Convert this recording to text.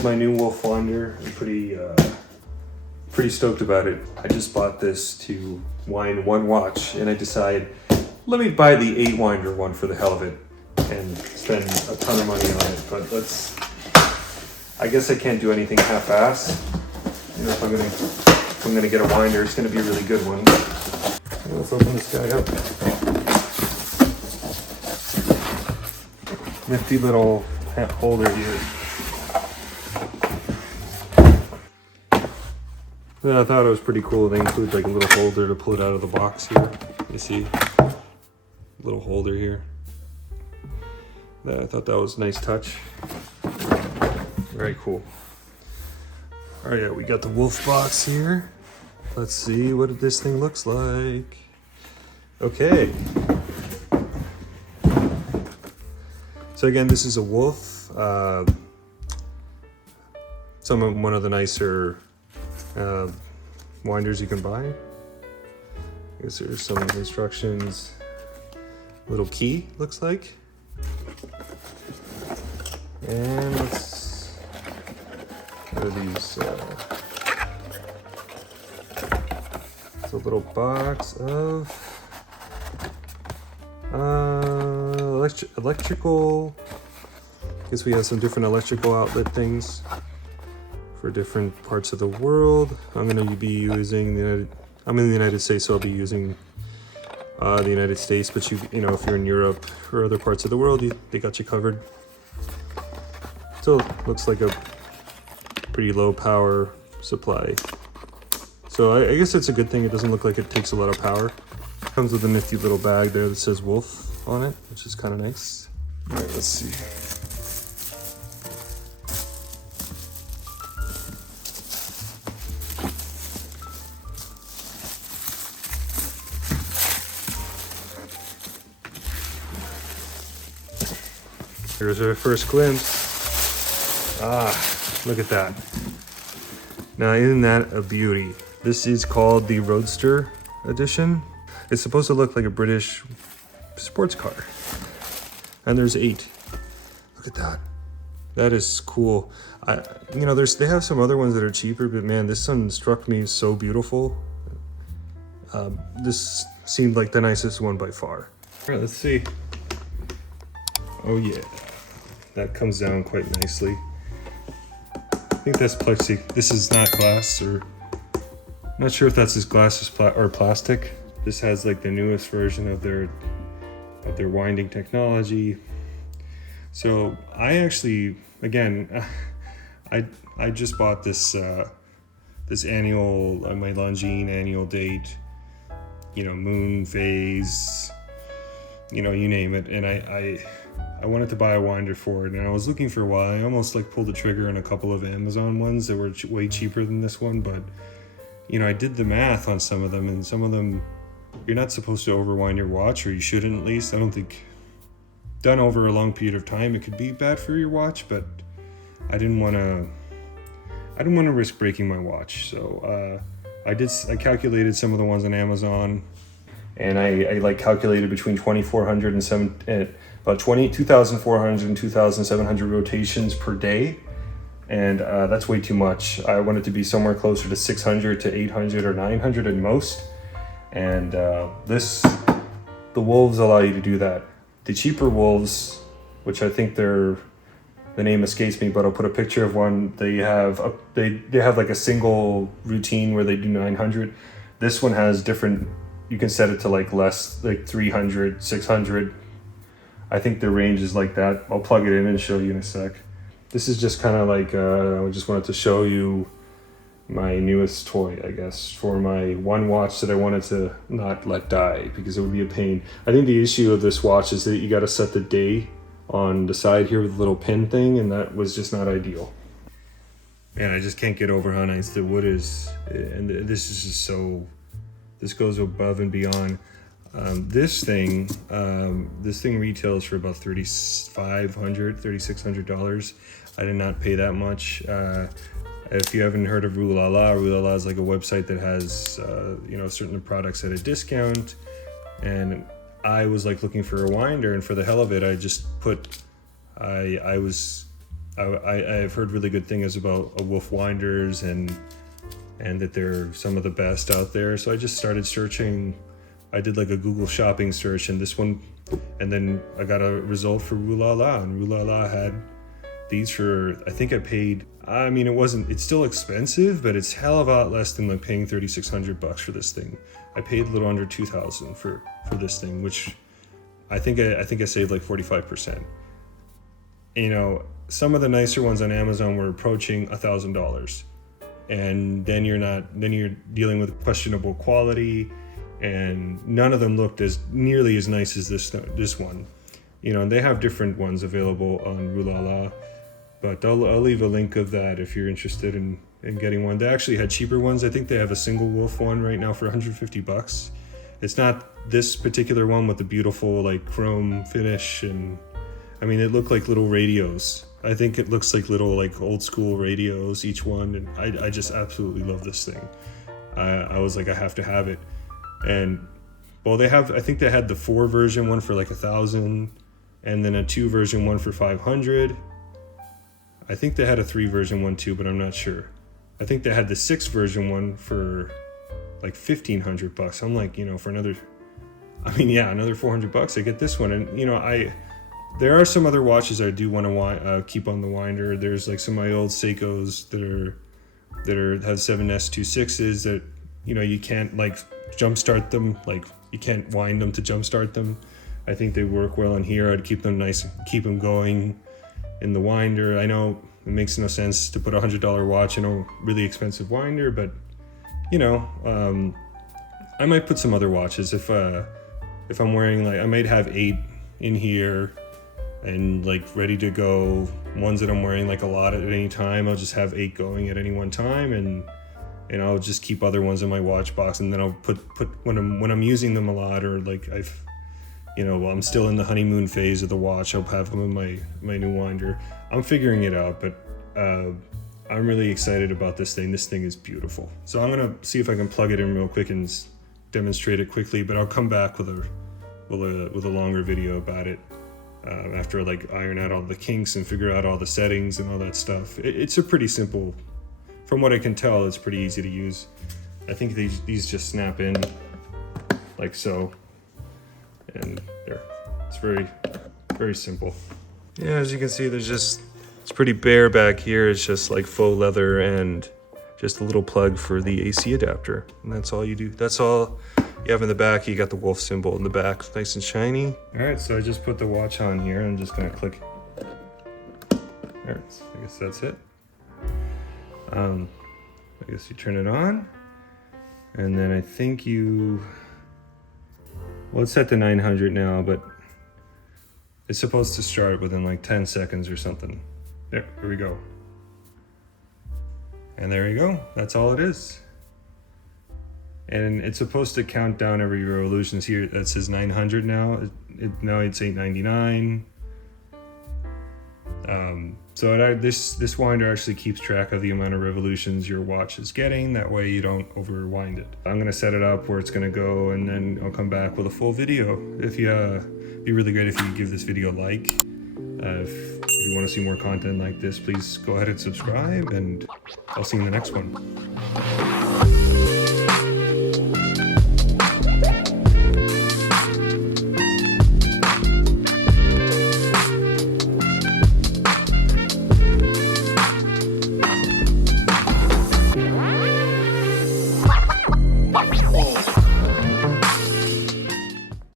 is my new Wolf winder. I'm pretty stoked about it. I just bought this to wind one watch, and I decided, let me buy the 8 winder one for the hell of it and spend a ton of money on it. But I guess I can't do anything half-ass. You know, if I'm gonna get a winder, it's gonna be a really good one. Let's open this guy up. Nifty little holder here. Yeah, I thought it was pretty cool. They include like a little holder to pull it out of the box here. You see, little holder here. I thought that was a nice touch. Very cool. All right, we got the Wolf box here. Let's see what this thing looks like. Okay. So again, this is a Wolf. One of the nicer winders you can buy. I guess there's some instructions. Little key, looks like. And let's go to these. It's a little box of electrical. I guess we have some different electrical outlet things for different parts of the world. I'm going to be using I'm in the United States, so I'll be using the United States. But you know, if you're in Europe or other parts of the world, they got you covered. So it looks like a pretty low power supply. So I guess it's a good thing. It doesn't look like it takes a lot of power. Comes with a nifty little bag there that says Wolf on it, which is kind of nice. All right, let's see. Here's our first glimpse. Ah, look at that. Now, isn't that a beauty? This is called the Roadster edition. It's supposed to look like a British sports car. And there's 8. Look at that. That is cool. You know, they have some other ones that are cheaper, but man, this one struck me so beautiful. This seemed like the nicest one by far. All right, let's see. Oh yeah. That comes down quite nicely. I think that's plexi. This is not glass, or I'm not sure if that's as glass or plastic. This has like the newest version of their winding technology. So I actually, again, I just bought this this annual my Longines annual date. You know, moon phase. You know, you name it, and I wanted to buy a winder for it, and I was looking for a while. I almost like pulled the trigger on a couple of Amazon ones that were way cheaper than this one, but you know, I did the math on some of them, and some of them you're not supposed to overwind your watch, or you shouldn't at least. I don't think done over a long period of time it could be bad for your watch, but I didn't want to risk breaking my watch. So I calculated some of the ones on Amazon, and I like calculated between 2,400 and about 2,400 and 2,700 rotations per day, and that's way too much. I want it to be somewhere closer to 600 to 800 or 900 at most, and the Wolves allow you to do that. The cheaper Wolves, which I think the name escapes me, but I'll put a picture of one. They have like a single routine where they do 900. This one has different. You can set it to like less, like 300, 600. I think the range is like that. I'll plug it in and show you in a sec. This is just kind of like, I just wanted to show you my newest toy, I guess, for my one watch that I wanted to not let die because it would be a pain. I think the issue of this watch is that you got to set the day on the side here with a little pin thing, and that was just not ideal. Man, I just can't get over how nice the wood is. And this is just so, this goes above and beyond. This thing retails for about $3,500, $3,600. I did not pay that much. If you haven't heard of Rulala is like a website that has you know, certain products at a discount, and I was like looking for a winder, and for the hell of it, I just put I was I've heard really good things about Wolf winders and that they're some of the best out there. So I just started searching. I did like a Google shopping search, and this one, and then I got a result for Rue La La, and Rue La La had these for, I think I paid, I mean, it's still expensive, but it's hell of a lot less than like paying $3,600 for this thing. I paid a little under $2,000 for this thing, which I think I saved like 45%. You know, some of the nicer ones on Amazon were approaching $1,000, and then you're dealing with questionable quality, and none of them looked as nearly as nice as this one. You know, and they have different ones available on Rue La La, but I'll leave a link of that if you're interested in getting one. They actually had cheaper ones. I think they have a single Wolf one right now for $150. It's not this particular one with the beautiful like chrome finish, and I mean, it looked like little radios. I think it looks like little like old school radios, each one, and I just absolutely love this thing. I was like, I have to have it. And well, I think they had the 4 version one for like 1,000, and then a 2 version one for 500. I think they had a 3 version one too, but I'm not sure. I think they had the 6 version one for like $1,500. I'm like, you know, for another $400, I get this one. And you know, there are some other watches I do want to keep on the winder. There's like some of my old Seikos that have 7S26s that, you know, you can't like jumpstart them, like you can't wind them to jumpstart them. I think they work well in here. I'd keep them nice, keep them going in the winder. I know it makes no sense to put a $100 watch in a really expensive winder, but you know, I might put some other watches if I'm wearing, like, I might have 8 in here and like ready to go. Ones that I'm wearing like a lot at any time, I'll just have 8 going at any one time, and I'll just keep other ones in my watch box, and then I'll put when I'm using them a lot, or like while I'm still in the honeymoon phase of the watch, I'll have them in my new winder. I'm figuring it out, but I'm really excited about this thing. This thing is beautiful. So I'm gonna see if I can plug it in real quick and demonstrate it quickly, but I'll come back with a longer video about it after I like iron out all the kinks and figure out all the settings and all that stuff. It's a pretty simple, from what I can tell, it's pretty easy to use. I think these just snap in like so, and there. It's very, very simple. Yeah, as you can see, it's pretty bare back here. It's just like faux leather and just a little plug for the AC adapter. And that's all you do. That's all you have in the back. You got the Wolf symbol in the back, nice and shiny. All right, so I just put the watch on here. I'm just gonna click. All right, so I guess that's it. I guess you turn it on, and then I think well, it's set to 900 now, but it's supposed to start within like 10 seconds or something. There, here we go. And there you go, that's all it is. And it's supposed to count down every revolutions here. That says 900 now. Now it's 899. So this winder actually keeps track of the amount of revolutions your watch is getting. That way you don't overwind it. I'm gonna set it up where it's gonna go, and then I'll come back with a full video. It'd be really great if you could give this video a like. If you want to see more content like this, please go ahead and subscribe, and I'll see you in the next one.